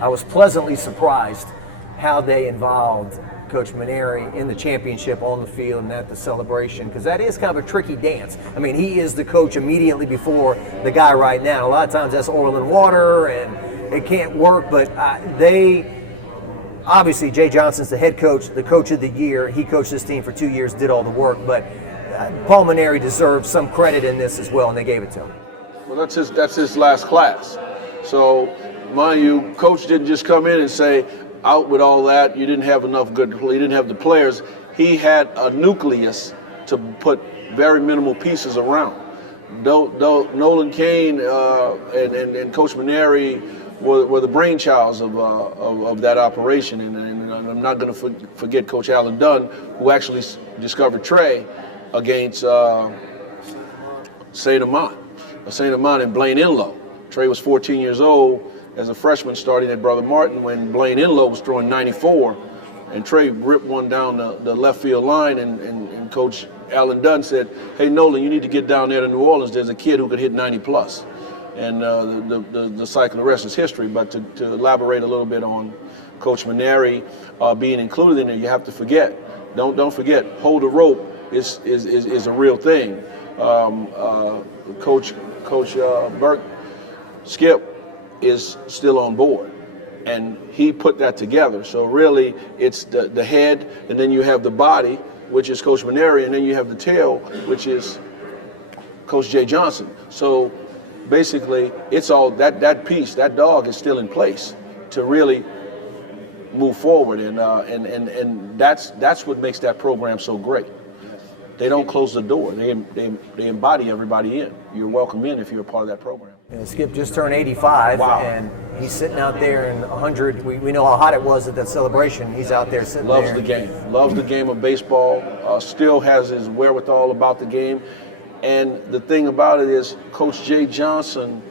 I was pleasantly surprised how they involved Coach Maneri in the championship on the field and at the celebration, because that is kind of a tricky dance. I mean, he is the coach immediately before the guy right now. A lot of times that's oil and water, and it can't work, but obviously, Jay Johnson's the head coach, the coach of the year. He coached this team for 2 years, did all the work, but Paul Maneri deserves some credit in this as well, and they gave it to him. Well, that's his last class. So, mind you, coach didn't just come in and say, out with all that, you didn't have enough you didn't have the players. He had a nucleus to put very minimal pieces around. Nolan Kane and Coach Maneri were the brainchilds of that operation, and I'm not going to forget Coach Allen Dunn, who actually discovered Trey against St. Amant and Blaine Enlow. Trey was 14 years old as a freshman starting at Brother Martin when Blaine Enlow was throwing 94, and Trey ripped one down the left field line, and Coach Allen Dunn said, hey, Nolan, you need to get down there to New Orleans. There's a kid who could hit 90 plus. And the cycle, the rest is history. But to elaborate a little bit on Coach Maneri being included in it, you have to forget. Don't forget, hold the rope is a real thing. Coach Burke Skip is still on board, and he put that together. So really, it's the head, and then you have the body, which is Coach Maneri, and then you have the tail, which is Coach Jay Johnson. So basically, it's all that piece, that dog is still in place to really move forward, and that's what makes that program so great. They don't close the door. They embody everybody in. You're welcome in if you're a part of that program. And Skip just turned 85, wow. And he's sitting out there in 100. We know how hot it was at that celebration. He's out there sitting Loves there. the game. Loves the game of baseball. Still has his wherewithal about the game. And the thing about it is Coach Jay Johnson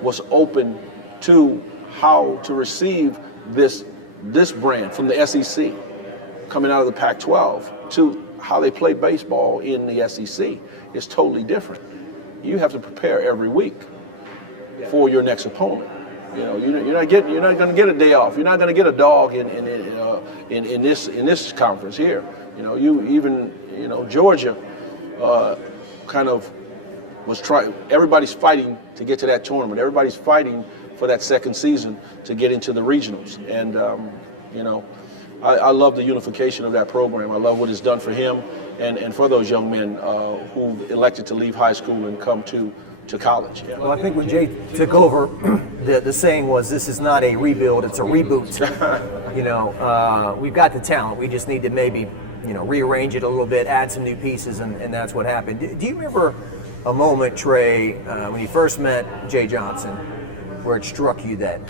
was open to how to receive this brand from the SEC coming out of the Pac-12 to how they play baseball in the SEC is totally different. You have to prepare every week for your next opponent. You know, you're not going to get a day off. You're not going to get a dog in this conference here. You know, Georgia kind of was trying. Everybody's fighting to get to that tournament. Everybody's fighting for that second season to get into the regionals. And you know, I love the unification of that program. I love what it's done for him and for those young men who elected to leave high school and come to college. Yeah. Well, I think when Jay took over, the saying was, this is not a rebuild, it's a reboot. You know, we've got the talent. We just need to maybe, rearrange it a little bit, add some new pieces, and that's what happened. Do you remember a moment, Trey, when you first met Jay Johnson, where it struck you that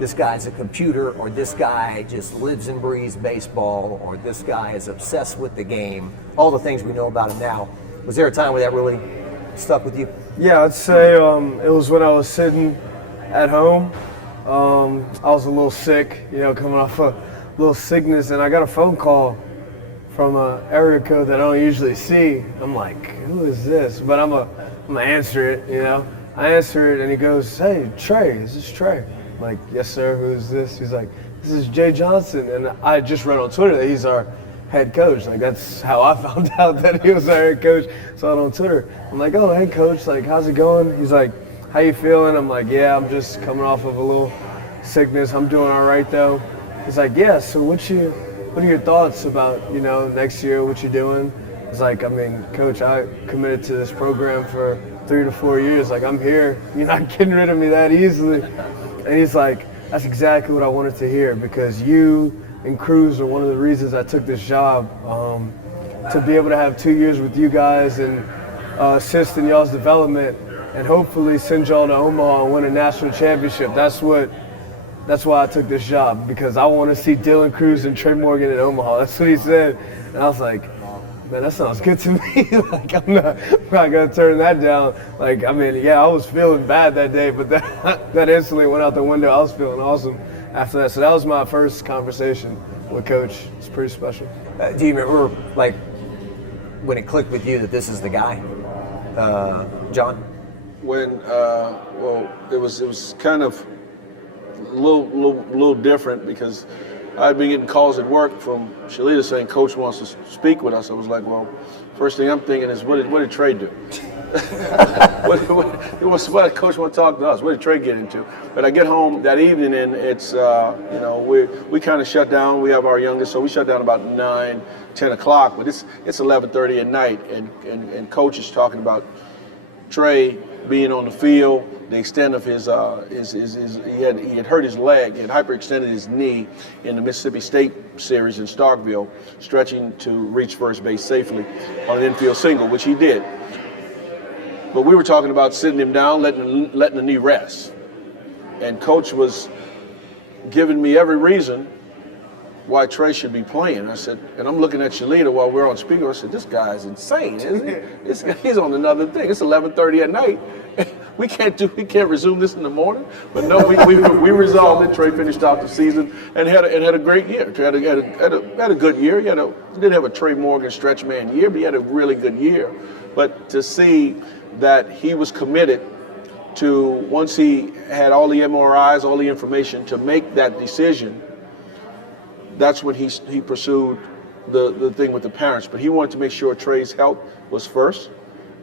this guy's a computer, or this guy just lives and breathes baseball, or this guy is obsessed with the game, all the things we know about him now? Was there a time where that really stuck with you? Yeah, I'd say it was when I was sitting at home. I was a little sick, coming off a little sickness, and I got a phone call from an area code that I don't usually see. I'm like, who is this? But I'm gonna answer it, I answer it, and he goes, hey, Trey, is this Trey? I'm like, yes, sir, who is this? He's like, this is Jay Johnson. And I just read on Twitter that he's our head coach. Like, that's how I found out that he was our head coach. Saw it on Twitter. I'm like, oh, hey, coach, like, how's it going? He's like, how you feeling? I'm like, yeah, I'm just coming off of a little sickness. I'm doing all right, though. He's like, yeah, so what are your thoughts about, next year, what you're doing? It's like, coach, I committed to this program for 3 to 4 years. Like, I'm here. You're not getting rid of me that easily. And he's like, that's exactly what I wanted to hear, because you and Cruz are one of the reasons I took this job, to be able to have 2 years with you guys and assist in y'all's development and hopefully send y'all to Omaha and win a national championship. That's why I took this job, because I want to see Dylan Cruz and Tre Morgan in Omaha. That's what he said. And I was like, man, that sounds good to me. Like, I'm not going to turn that down. Like, I was feeling bad that day, but that instantly went out the window. I was feeling awesome after that. So that was my first conversation with Coach. It's pretty special. Do you remember, like, when it clicked with you that this is the guy, John? When, it was kind of little different because I'd been getting calls at work from Shalita saying Coach wants to speak with us. I was like, well, first thing I'm thinking is, what did Trey do? what did Coach want to talk to us? What did Trey get into? But I get home that evening and it's, we kind of shut down. We have our youngest, so we shut down about 9, 10 o'clock. But it's 11:30 at night, and Coach is talking about Trey being on the field, the extent of his he had hurt his leg, he had hyperextended his knee in the Mississippi State series in Starkville, stretching to reach first base safely on an infield single, which he did. But we were talking about sitting him down, letting the knee rest. And Coach was giving me every reason why Trey should be playing. I said, and I'm looking at Shalita while we're on speaker. I said, this guy is insane, isn't he? He's on another thing. It's 11:30 at night. We can't resume this in the morning. But no, we resolved it. Trey finished out the season and had a great year. Trey had a good year. He didn't have a Tre Morgan stretch man year, but he had a really good year. But to see that he was committed to, once he had all the MRIs, all the information, to make that decision, that's when he pursued the thing with the parents. But he wanted to make sure Trey's health was first,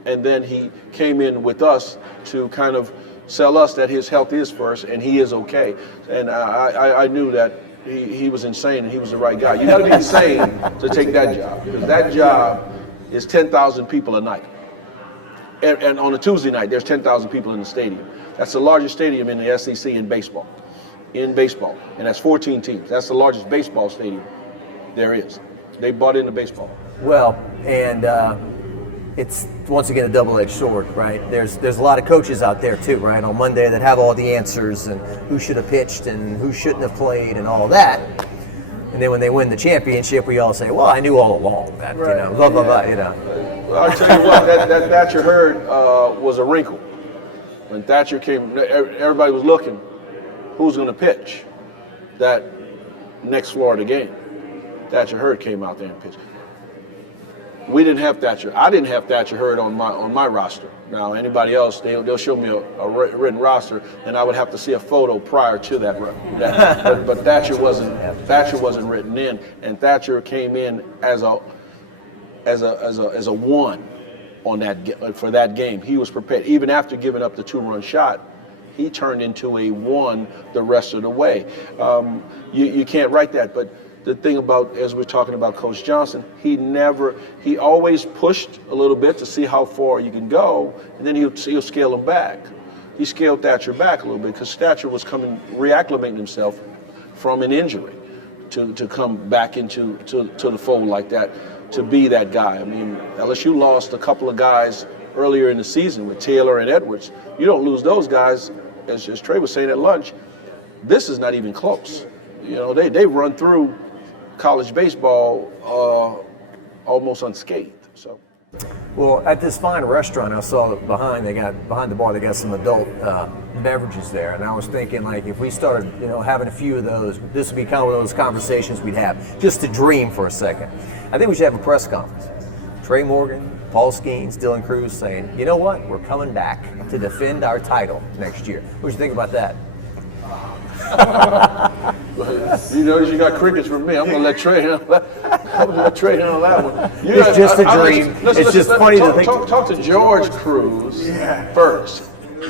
and then he came in with us to kind of sell us that his health is first and he is okay. And I knew that he was insane and he was the right guy. You got to be insane to take that job, because that job is 10,000 people a night. And on a Tuesday night, there's 10,000 people in the stadium. That's the largest stadium in the SEC in baseball. And that's 14 teams. That's the largest baseball stadium there is. They bought into baseball. Well, and it's once again a double-edged sword, right? There's a lot of coaches out there too, right, on Monday that have all the answers and who should have pitched and who shouldn't have played and all that. And then when they win the championship, we all say, well, I knew all along that, right. Blah, blah, blah, Well, I'll tell you what, that Thatcher Hurd was a wrinkle. When Thatcher came, everybody was looking, who's going to pitch that next Florida game? Thatcher Hurd came out there and pitched. We didn't have Thatcher. I didn't have Thatcher Hurd on my roster. Now, anybody else, they'll show me a written roster, and I would have to see a photo prior to that. But Thatcher wasn't written in, and Thatcher came in as a one on that for that game. He was prepared. Even after giving up the 2-run shot, he turned into a one the rest of the way. You can't write that, but the thing about, as we're talking about Coach Johnson, he always pushed a little bit to see how far you can go, and then he'll scale him back. He scaled Thatcher back a little bit because Thatcher was reacclimating himself from an injury to come back into the fold like that, to be that guy. I mean, LSU lost a couple of guys earlier in the season with Taylor and Edwards. You don't lose those guys, as Trey was saying at lunch. This is not even close. They run through college baseball almost unscathed. So, well, at this fine restaurant I saw behind the bar, they got some adult beverages there, and I was thinking, like, if we started, having a few of those, this would be kind of those conversations we'd have, just to dream for a second. I think we should have a press conference. Tre Morgan, Paul Skeens, Dylan Cruz saying, you know what, we're coming back to defend our title next year. What do you think about that? You notice you got crickets from me. I'm going to let Trey handle that one. It's just a dream. It's just funny to think. Talk to George Cruz first.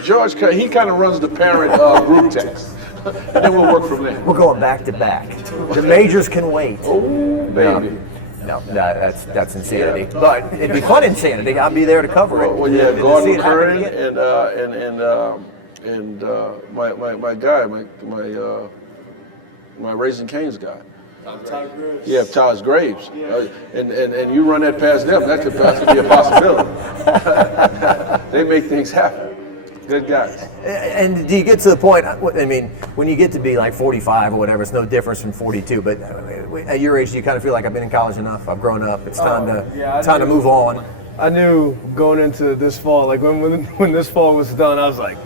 George, he kind of runs the parent group text. And then we'll work from there. We're going back to back. The majors can wait. Oh, baby. No, that's insanity. Yeah. But it'd be fun insanity. I'll be there to cover it. Well, yeah, Gordon Curran and my guy, my Raising Cane's guy. Todd Graves. Yeah, Todd Graves. Yeah. And you run that past them, that could possibly be a possibility. They make things happen. Good guys. And do you get to the point, I mean, when you get to be like 45 or whatever, it's no difference from 42, but at your age, do you kind of feel like I've been in college enough, I've grown up, it's time to move on? I knew going into this fall, like when this fall was done, I was like,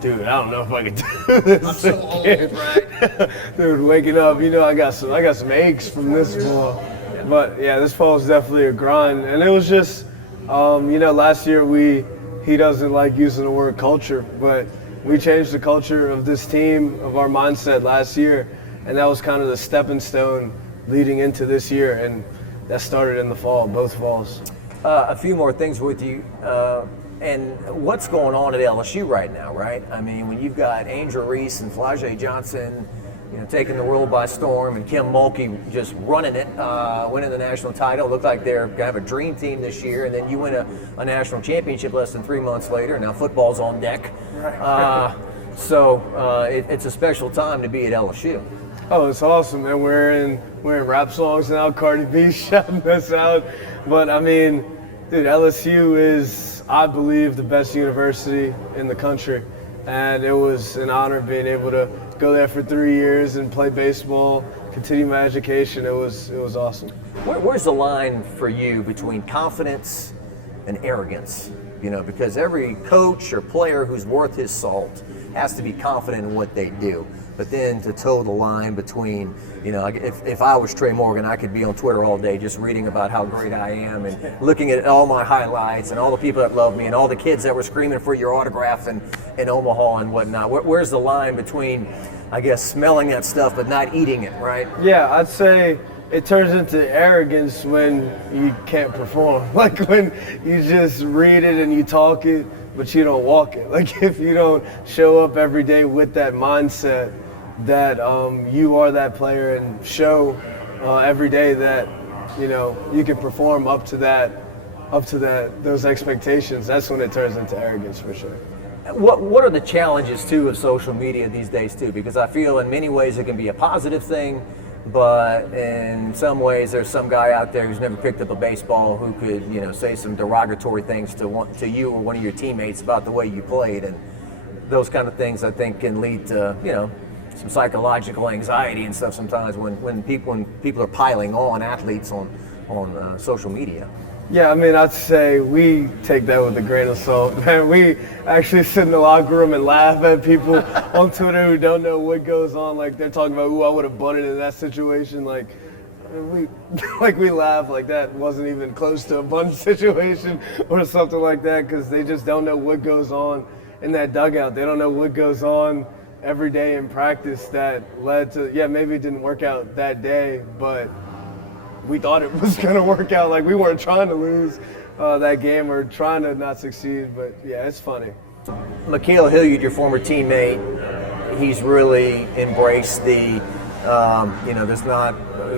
dude, I don't know if I could do this. I'm so old, right? Dude, waking up, I got some aches from this fall. But yeah, this fall was definitely a grind. And it was just, last year he doesn't like using the word culture, but we changed the culture of this team, of our mindset last year, and that was kind of the stepping stone leading into this year, and that started in the fall, both falls. A few more things with you. And what's going on at LSU right now, right? I mean, when you've got Angel Reese and Flau'jae Johnson, taking the world by storm, and Kim Mulkey just running it, winning the national title. Looked like they're going to have a dream team this year, and then you win a national championship less than 3 months later. Now football's on deck. So it's a special time to be at LSU. Oh, it's awesome, man. We're in rap songs now. Cardi B shouting us out. But I mean, dude, LSU is, I believe, the best university in the country, and it was an honor being able to go there for 3 years and play baseball, continue my education. It was awesome. Where's the line for you between confidence and arrogance? Because every coach or player who's worth his salt has to be confident in what they do. But then to toe the line between, if I was Tre Morgan, I could be on Twitter all day just reading about how great I am and looking at all my highlights and all the people that love me and all the kids that were screaming for your autograph in Omaha and whatnot. Where's the line between, I guess, smelling that stuff but not eating it, right? Yeah, I'd say it turns into arrogance when you can't perform. Like when you just read it and you talk it, but you don't walk it. Like if you don't show up every day with that mindset that you are that player and show every day that you can perform up to those expectations, that's when it turns into arrogance for sure. What are the challenges too of social media these days too? Because I feel in many ways it can be a positive thing, but in some ways there's some guy out there who's never picked up a baseball who could say some derogatory things to you or one of your teammates about the way you played, and those kind of things I think can lead to some psychological anxiety and stuff sometimes when people are piling on athletes on social media. Yeah, I mean, I'd say we take that with a grain of salt. Man, we actually sit in the locker room and laugh at people on Twitter who don't know what goes on. Like they're talking about, I would have bunted in that situation. Like we laugh like that wasn't even close to a bunt situation or something like that, because they just don't know what goes on in that dugout. They don't know what goes on every day in practice that led to, maybe it didn't work out that day, but we thought it was going to work out. Like we weren't trying to lose that game or trying to not succeed, but yeah, it's funny. Mikael Hilliard, your former teammate, he's really embraced the,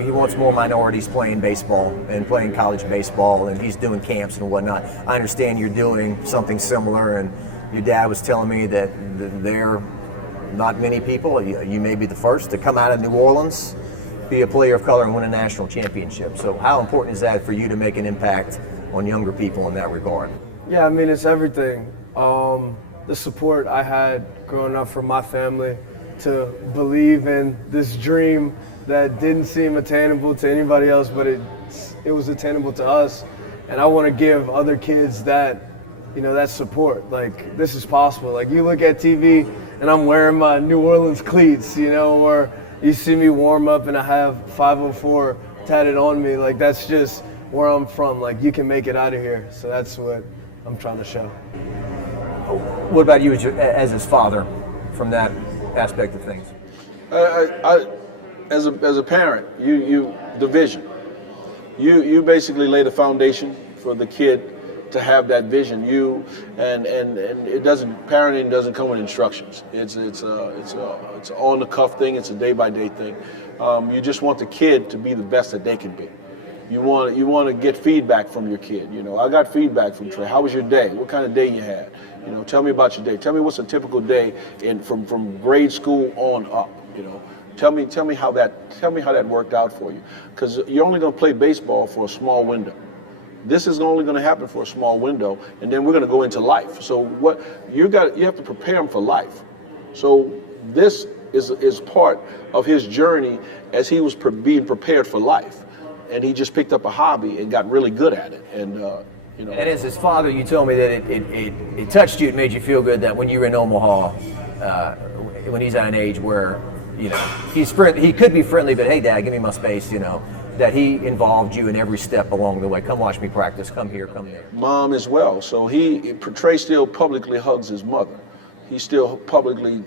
he wants more minorities playing baseball and playing college baseball, and he's doing camps and whatnot. I understand you're doing something similar, and your dad was telling me that there are not many people, you may be the first to come out of New Orleans, be a player of color and win a national championship. So how important is that for you to make an impact on younger people in that regard? Yeah, I mean, it's everything. The support I had growing up from my family to believe in this dream that didn't seem attainable to anybody else, but it was attainable to us. And I want to give other kids that, that support. Like, this is possible. Like, you look at TV and I'm wearing my New Orleans cleats, or you see me warm up and I have 504 tatted on me. Like, that's just where I'm from. Like, you can make it out of here. So that's what I'm trying to show. What about you as his father, from that aspect of things? As a parent, the vision. You basically lay the foundation for the kid to have that vision. And parenting doesn't come with instructions. It's an on the cuff thing. It's a day by day thing. You just want the kid to be the best that they can be. You want to get feedback from your kid. I got feedback from Trey. How was your day? What kind of day you had? Tell me about your day. Tell me what's a typical day from grade school on up. Tell me how that worked out for you. Because you're only going to play baseball for a small window. This is only going to happen for a small window, and then we're going to go into life. So what you have to prepare them for life. So this is part of his journey as he was being prepared for life, and he just picked up a hobby and got really good at it. And And as his father, you told me that it touched you. It made you feel good that when you were in Omaha, when he's at an age where he could be friendly, but hey, Dad, give me my space. That he involved you in every step along the way. Come watch me practice. Come here, come there. Mom as well. So Trey still publicly hugs his mother. he still publicly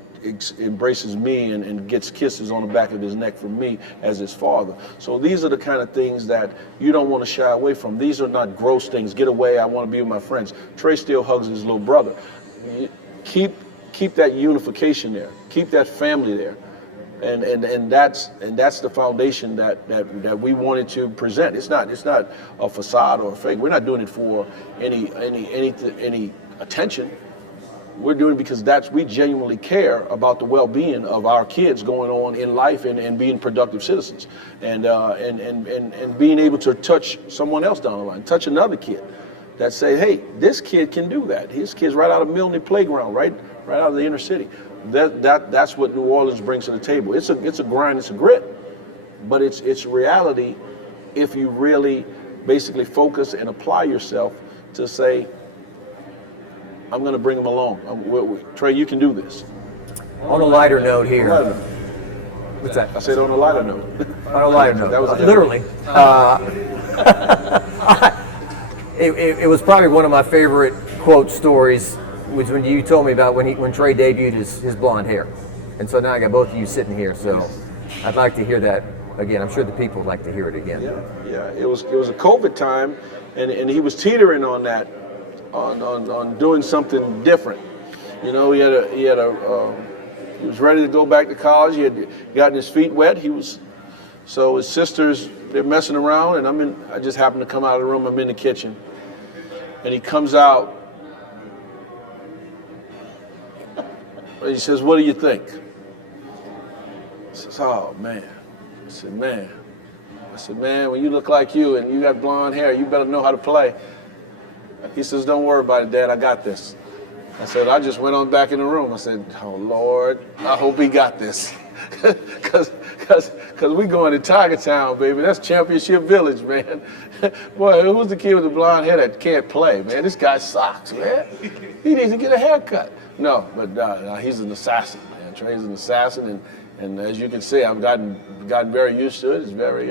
embraces me and gets kisses on the back of his neck from me as his father. So these are the kind of things that you don't want to shy away from. These are not gross things. Get away, I want to be with my friends. Trey still hugs his little brother. Keep that unification there. Keep that family there. And that's the foundation that we wanted to present. It's not a facade or a fake. We're not doing it for any attention. We're doing it because we genuinely care about the well-being of our kids going on in life and being productive citizens, and being able to touch someone else down the line, touch another kid, that say, hey, this kid can do that. His kid's right out of Milne Playground, right out of the inner city. That's what New Orleans brings to the table. It's a grind, it's a grit, but it's reality if you really basically focus and apply yourself to say, I'm going to bring them along. Trey, you can do this. On a lighter note here. What's that? I said on a lighter note. On a lighter note. That was literally. It was probably one of my favorite quote stories was when you told me about when Trey debuted his blonde hair. And so now I got both of you sitting here, so I'd like to hear that again. I'm sure the people would like to hear it again. Yeah. It was a COVID time, and he was teetering on that. On doing something different. You know, he was ready to go back to college. He had gotten his feet wet. So his sisters, they're messing around, and I just happened to come out of the room. I'm in the kitchen, and he comes out, and he says, "What do you think?" I says, "Oh man." I said, "Man, when you look like you and you got blonde hair, you better know how to play." He says, "Don't worry about it, Dad, I got this." I said, I just went on back in the room. I said, "Oh, Lord, I hope he got this." Because we going to Tiger Town, baby. That's Championship Village, man. Boy, who's the kid with the blonde hair that can't play, man? This guy sucks, man. He needs to get a haircut. No, but he's an assassin, man. Trey's an assassin, and as you can see, I've gotten very used to it. It's very...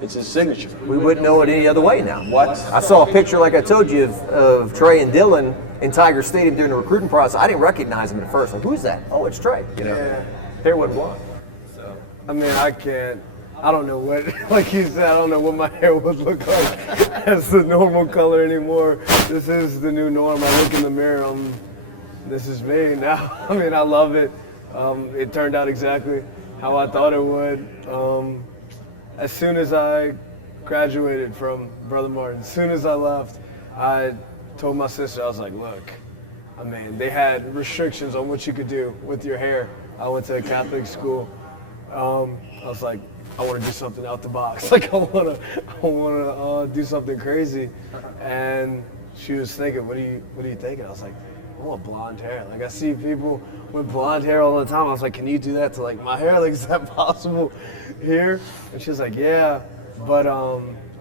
it's his signature. We wouldn't know it any other way now. What? I saw a picture, like I told you, of Trey and Dylan in Tiger Stadium during the recruiting process. I didn't recognize him at first. Like, who's that? Oh, it's Trey. You know, hair wasn't blonde. So, I mean, I don't know what, like you said, I don't know what my hair would look like as the normal color anymore. This is the new norm. I look in the mirror, this is me now. I mean, I love it. It turned out exactly how I thought it would. As soon as I graduated from Brother Martin, as soon as I left, I told my sister, I was like, look, I mean, they had restrictions on what you could do with your hair. I went to a Catholic school. I was like, I want to do something out the box. Like, I want to do something crazy. And she was thinking, what are you thinking? I was like, I want blonde hair. Like, I see people with blonde hair all the time. I was like, can you do that to like my hair? Like, is that possible here? And she was like, yeah, but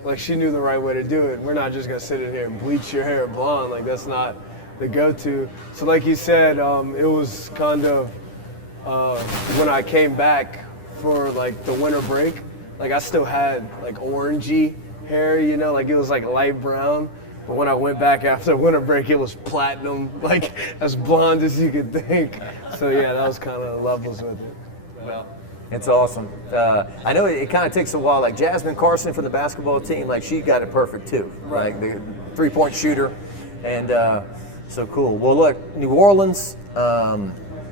like she knew the right way to do it. We're not just gonna sit in here and bleach your hair blonde. Like, that's not the go-to. So like you said, it was kind of when I came back for like the winter break, like I still had like orangey hair, you know, like it was like light brown. But when I went back after winter break, it was platinum, like as blonde as you could think. So yeah, that was kind of levels with it. well, it's awesome. I know it kind of takes a while. Like Jasmine Carson from the basketball team, like she got it perfect too. Like the three-point shooter, and so cool. Well, look, New Orleans.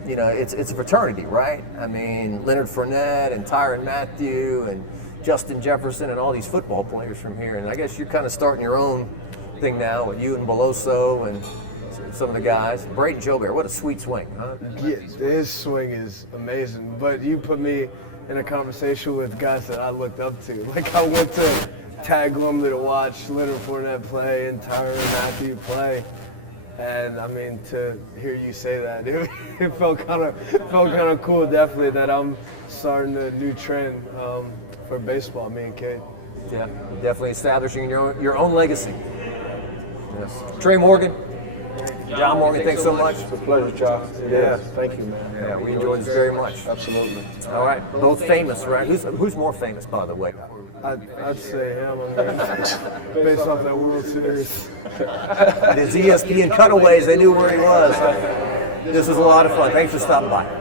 You know, it's a fraternity, right? I mean, Leonard Fournette and Tyrann Mathieu and Justin Jefferson and all these football players from here. And I guess you're kind of starting your own thing now with you and Beloso and some of the guys. Braden Jobert, what a sweet swing, huh? Yeah, his swing is amazing. But you put me in a conversation with guys that I looked up to. Like, I went to Tag Lumley to watch Leonard Fournette play and Tyrann Mathieu play. And I mean, to hear you say that, it felt kind of cool. Definitely that I'm starting a new trend for baseball. Me and Kate. Yeah, definitely establishing your own legacy. Yes. Tre Morgan, John Morgan, thanks so much. It's a pleasure, Charles. Yeah, thank you, man. Yeah, we enjoyed this very much. Absolutely. All right, both famous, right? Who's more famous, by the way? I'd say him. I mean, based off that World Series. His ESPN cutaways, they knew where he was. This was a lot of fun. Thanks for stopping by.